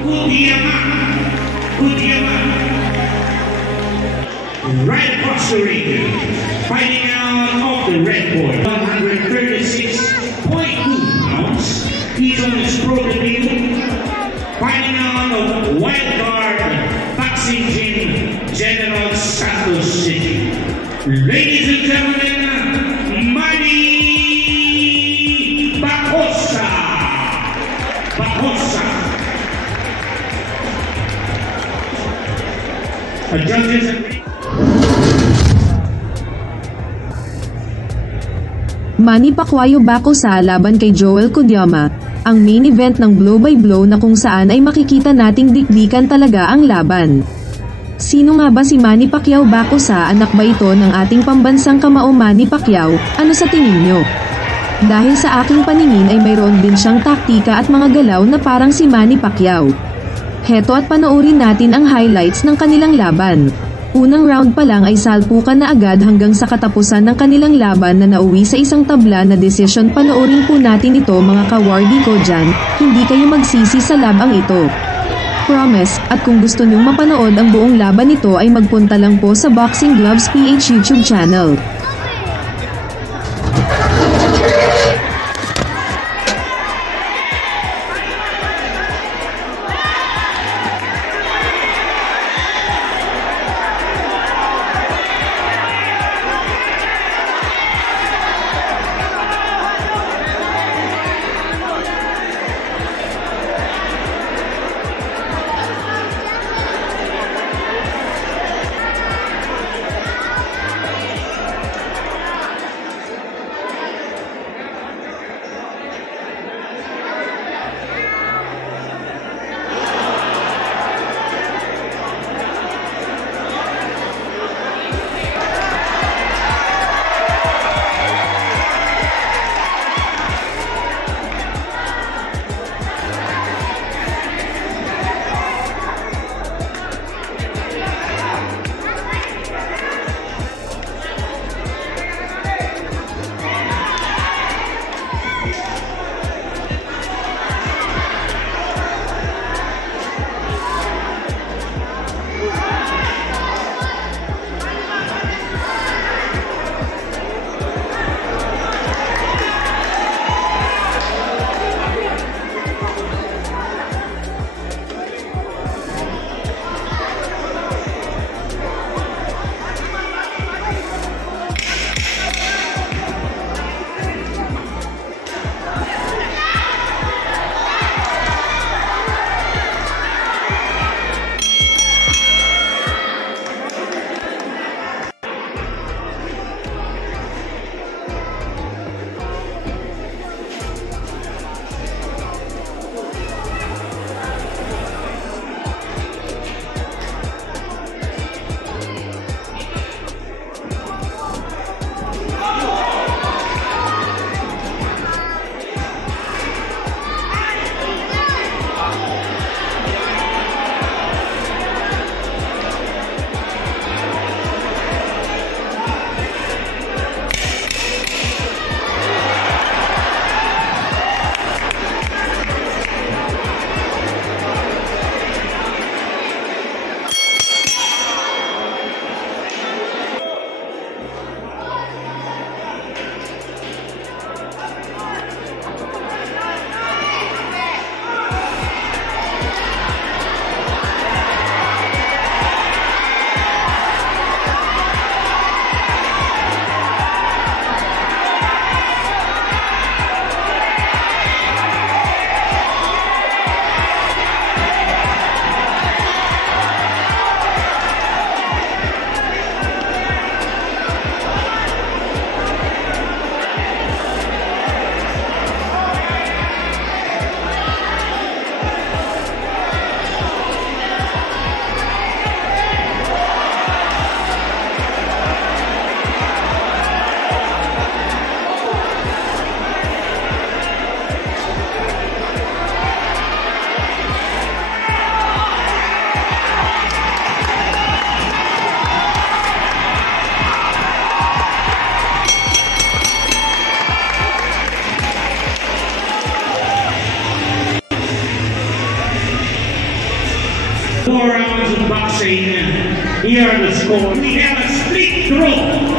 Kudiyama. Right across the ring, fighting out of the red board, 136.2 pounds. He's on his pro debut, fighting out of Wild Card Boxing Gym, General Santos City. Ladies and gentlemen, Manny Bacosa. Judges and Manny Pacquiao Bacosa laban kay Joel Kudiyama, ang main event ng blow by blow na kung saan ay makikita nating dikdikan talaga ang laban. Sino nga ba si Manny Pacquiao Bacosa? Anak ba ito ng ating pambansang kamao Manny Pacquiao? Ano sa tingin nyo? Dahil sa aking paningin ay mayroon din siyang taktika at mga galaw na parang si Manny Pacquiao. Heto at panoorin natin ang highlights ng kanilang laban. Unang round pa lang ay salpukan na agad hanggang sa katapusan ng kanilang laban na nauwi sa isang tabla na desisyon. Panoorin po natin ito mga kawardi ko dyan, hindi kayo magsisi sa labang ito. Promise, at kung gusto nyong mapanood ang buong laban nito ay magpunta lang po sa Boxing Gloves PH YouTube channel. 4 rounds of boxing. Here are the score. We have a split draw.